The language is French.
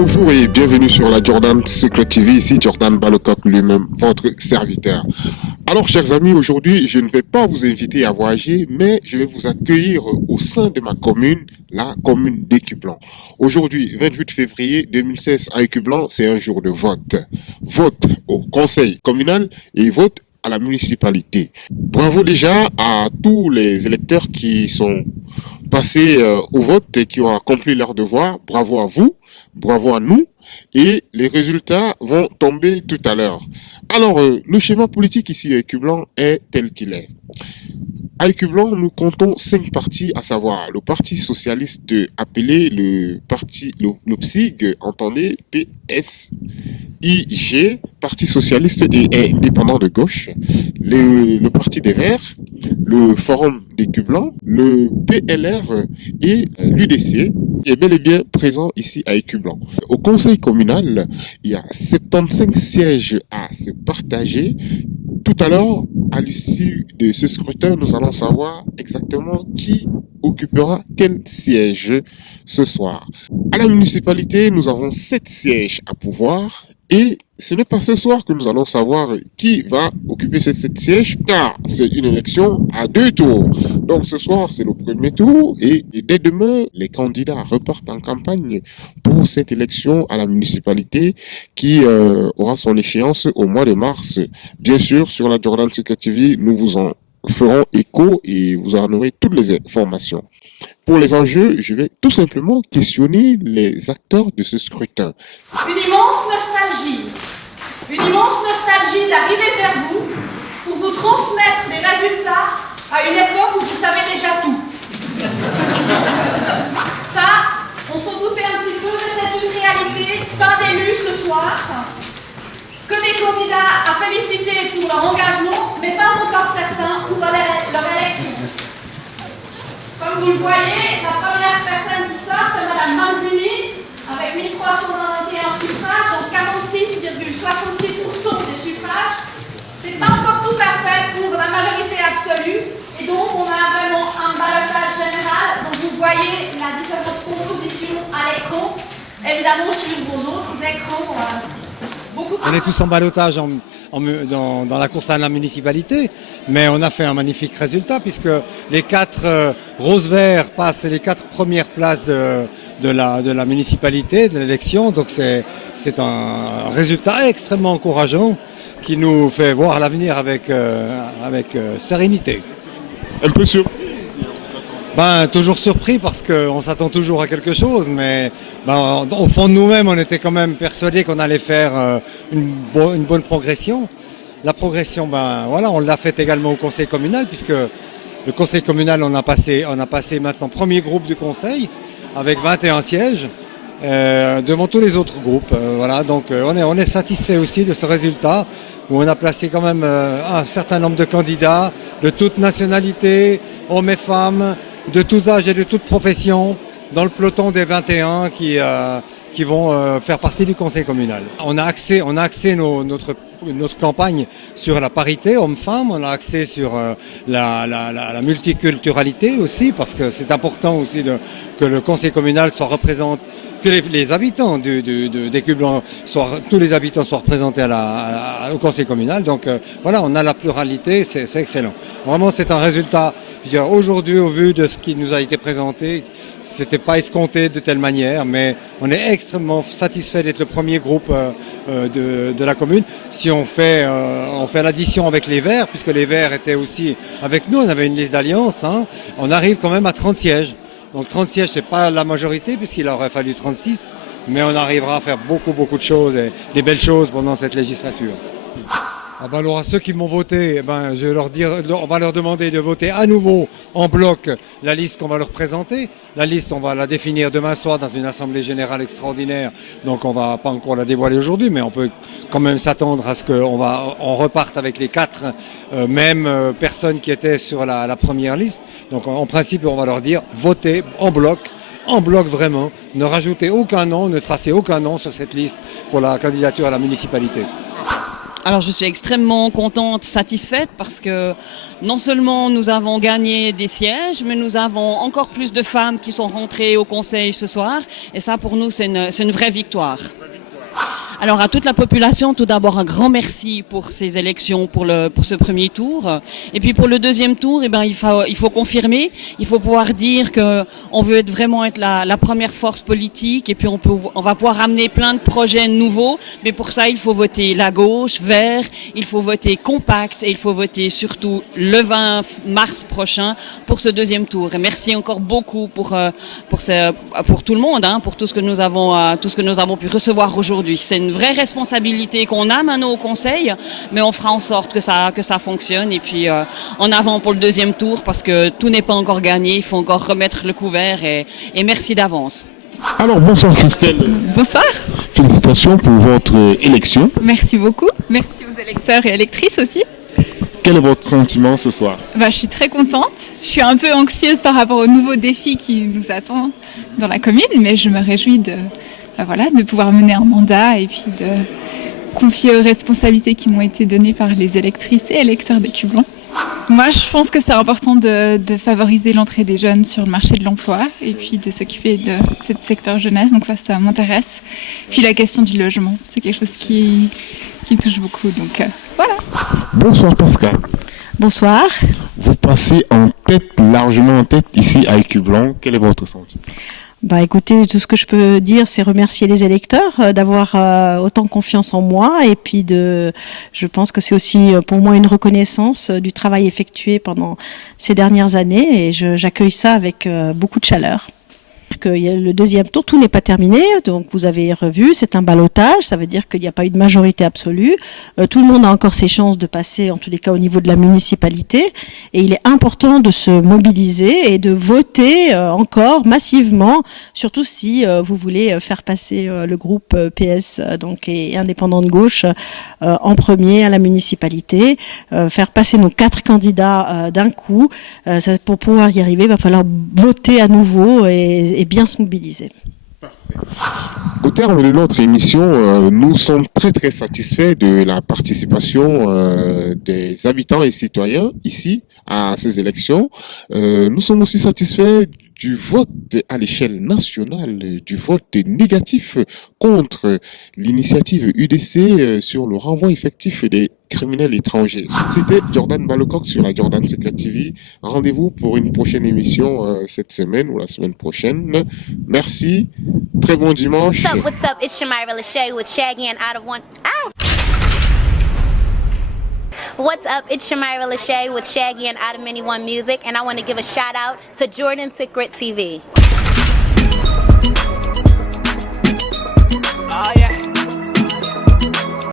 Bonjour et bienvenue sur la Jordan Secret TV, ici Jordan Balocoq lui-même, votre serviteur. Alors chers amis, aujourd'hui je ne vais pas vous inviter à voyager, mais je vais vous accueillir au sein de ma commune, la commune d'Écublanc. Aujourd'hui, 28 février 2016 à Écublanc, c'est un jour de vote. Vote au conseil communal et vote à la municipalité. Bravo déjà à tous les électeurs qui sont passés au vote et qui ont accompli leur devoir. Bravo à vous, bravo à nous. Et les résultats vont tomber tout à l'heure. Alors, le schéma politique ici à Écublanc est tel qu'il est. À Écublanc, nous comptons 5 partis, à savoir le Parti socialiste appelé le PSIG, entendez, PSIG, Parti socialiste et indépendant de gauche, le Parti des Verts, le Forum d'Écublanc, le PLR et l'UDC qui est bel et bien présent ici à Écublanc. Au conseil communal, il y a 75 sièges à se partager. Tout à l'heure, à l'issue de ce scrutin, nous allons savoir exactement qui occupera quel siège ce soir. À la municipalité, nous avons 7 sièges à pouvoir et ce n'est pas ce soir que nous allons savoir qui va occuper ces 7 sièges car c'est une élection à 2 tours. Donc ce soir, c'est le premier tour et dès demain, les candidats repartent en campagne pour cette élection à la municipalité qui aura son échéance au mois de mars. Bien sûr, sur la Jordan Secret TV, nous vous en ferons écho et vous en aurez toutes les informations. Pour les enjeux, je vais tout simplement questionner les acteurs de ce scrutin. Une immense nostalgie d'arriver vers vous pour vous transmettre des résultats à une époque où vous savez déjà tout. Ça, on s'en doutait un petit peu, mais c'est une réalité. Pas d'élus ce soir, que des candidats à féliciter pour leur engagement, mais pas encore certains pour leur élection. Comme vous le voyez, la première personne qui sort, c'est Madame Manzini, avec 1391 suffrages, donc 46,66% des suffrages. C'est pas encore tout à fait pour la majorité absolue, et donc on a vraiment un ballottage général. Donc vous voyez la différente composition à l'écran, évidemment sur vos autres écrans. On est tous en ballottage dans la course à la municipalité, mais on a fait un magnifique résultat puisque les 4 roses-verts passent les 4 premières places de la municipalité, de l'élection. Donc c'est un résultat extrêmement encourageant qui nous fait voir l'avenir avec sérénité. Un peu sûr. Toujours surpris parce qu'on s'attend toujours à quelque chose, mais au fond de nous-mêmes, on était quand même persuadés qu'on allait faire une bonne progression. La progression, on l'a faite également au conseil communal, puisque le conseil communal, on a passé maintenant premier groupe du conseil, avec 21 sièges, devant tous les autres groupes. Donc on est satisfait aussi de ce résultat, où on a placé quand même un certain nombre de candidats de toutes nationalités, hommes et femmes, de tous âges et de toutes professions, dans le peloton des 21 qui vont faire partie du conseil communal. On a axé notre campagne sur la parité homme-femme, on a axé sur la multiculturalité aussi, parce que c'est important aussi que le conseil communal soit représenté, que les habitants d'Écublanc, tous les habitants soient représentés au conseil communal. Donc on a la pluralité, c'est excellent. Vraiment, c'est un résultat, je dirais, aujourd'hui, au vu de ce qui nous a été présenté, c'était pas escompté de telle manière, mais on est extrêmement satisfait d'être le premier groupe de la commune. Si on fait l'addition avec les Verts, puisque les Verts étaient aussi avec nous, on avait une liste d'alliance, on arrive quand même à 30 sièges. Donc 30 sièges, c'est pas la majorité, puisqu'il aurait fallu 36, mais on arrivera à faire beaucoup de choses, et des belles choses pendant cette législature. Alors à ceux qui m'ont voté, on va leur demander de voter à nouveau en bloc la liste qu'on va leur présenter. La liste, on va la définir demain soir dans une assemblée générale extraordinaire, donc on va pas encore la dévoiler aujourd'hui, mais on peut quand même s'attendre à ce qu'on reparte avec les 4 mêmes personnes qui étaient sur la première liste. Donc en principe, on va leur dire votez en bloc vraiment, ne rajoutez aucun nom, ne tracez aucun nom sur cette liste pour la candidature à la municipalité. Alors je suis extrêmement contente, satisfaite parce que non seulement nous avons gagné des sièges, mais nous avons encore plus de femmes qui sont rentrées au conseil ce soir. Et ça pour nous c'est une vraie victoire. Alors à toute la population, tout d'abord un grand merci pour ces élections, pour ce premier tour. Et puis pour le deuxième tour, il faut confirmer, il faut pouvoir dire que on veut vraiment être la première force politique. Et puis on va pouvoir amener plein de projets nouveaux. Mais pour ça, il faut voter la gauche, Vert. Il faut voter Compact et il faut voter surtout le 20 mars prochain pour ce deuxième tour. Et merci encore beaucoup pour tout le monde, pour tout ce que nous avons pu recevoir aujourd'hui. C'est une vraie responsabilité qu'on a maintenant au Conseil, mais on fera en sorte que ça fonctionne. Et puis en avant pour le deuxième tour, parce que tout n'est pas encore gagné, il faut encore remettre le couvert et merci d'avance. Alors bonsoir Christelle. Bonsoir. Félicitations pour votre élection. Merci beaucoup. Merci aux électeurs et électrices aussi. Quel est votre sentiment ce soir? Je suis très contente. Je suis un peu anxieuse par rapport aux nouveaux défis qui nous attendent dans la commune, mais je me réjouis de pouvoir mener un mandat et puis de confier aux responsabilités qui m'ont été données par les électrices et électeurs des Cublons. Moi, je pense que c'est important de favoriser l'entrée des jeunes sur le marché de l'emploi et puis de s'occuper de ce secteur jeunesse, donc ça m'intéresse. Puis la question du logement, c'est quelque chose qui me touche beaucoup, donc voilà. Bonsoir Pascal. Bonsoir. Vous passez largement en tête ici à Écublon. Quel est votre sentiment? Écoutez, tout ce que je peux dire, c'est remercier les électeurs d'avoir autant confiance en moi, et puis je pense que c'est aussi pour moi une reconnaissance du travail effectué pendant ces dernières années, et j'accueille ça avec beaucoup de chaleur. Que le deuxième tour, tout n'est pas terminé, donc vous avez revu, c'est un ballottage, ça veut dire qu'il n'y a pas eu de majorité absolue, tout le monde a encore ses chances de passer, en tous les cas au niveau de la municipalité, et il est important de se mobiliser et de voter encore massivement, surtout si vous voulez faire passer le groupe PS et indépendant de gauche en premier à la municipalité, faire passer nos 4 candidats d'un coup. Pour pouvoir y arriver, il va falloir voter à nouveau et bien se mobiliser. Au terme de notre émission, nous sommes très très satisfaits de la participation des habitants et citoyens ici à ces élections. Nous sommes aussi satisfaits du vote à l'échelle nationale, du vote négatif contre l'initiative UDC sur le renvoi effectif des criminels étrangers. C'était Jordan Balocoq sur la Jordan Secret TV. Rendez-vous pour une prochaine émission cette semaine ou la semaine prochaine. Merci. Très bon dimanche. What's up? It's Shamira Lachey with Shaggy and Out of One. Ow! What's up? It's Shamira Lachey with Shaggy and Out of Many One Music, and I want to give a shout out to Jordan Secret TV.